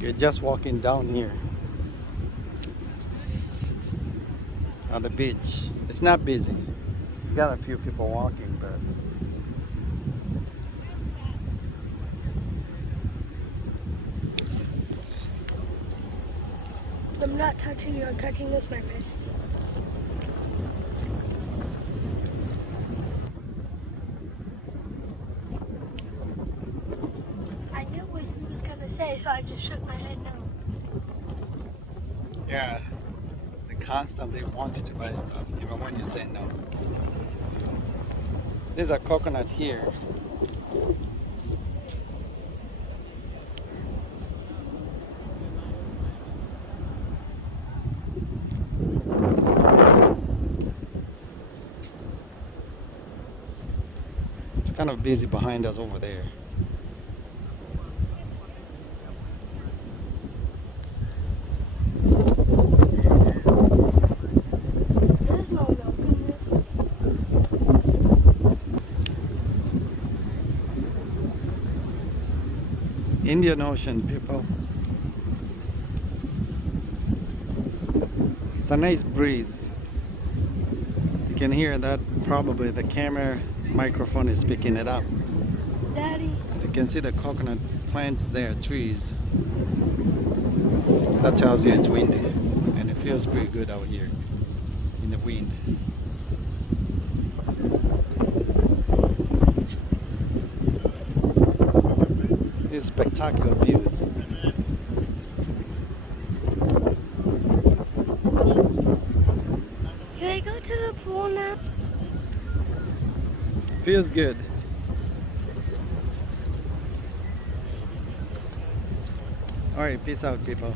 You're just walking down here on the beach. It's not busy. You got a few people walking, but I'm not touching you, I'm touching with my wrist. I knew what he was gonna say, so I just shook my head no. yeah, they constantly wanted to buy stuff, even when you say no. There's a coconut here. It's kind of busy behind us over there. There's no milk in this. Indian Ocean, people. It's a nice breeze. You can hear that. Probably the camera microphone is picking it up. Daddy. You can see the coconut plants there, trees. That tells you it's windy, and it feels pretty good out here in the wind. These spectacular views. Can I go to the pool now? Feels good. Alright, peace out, people.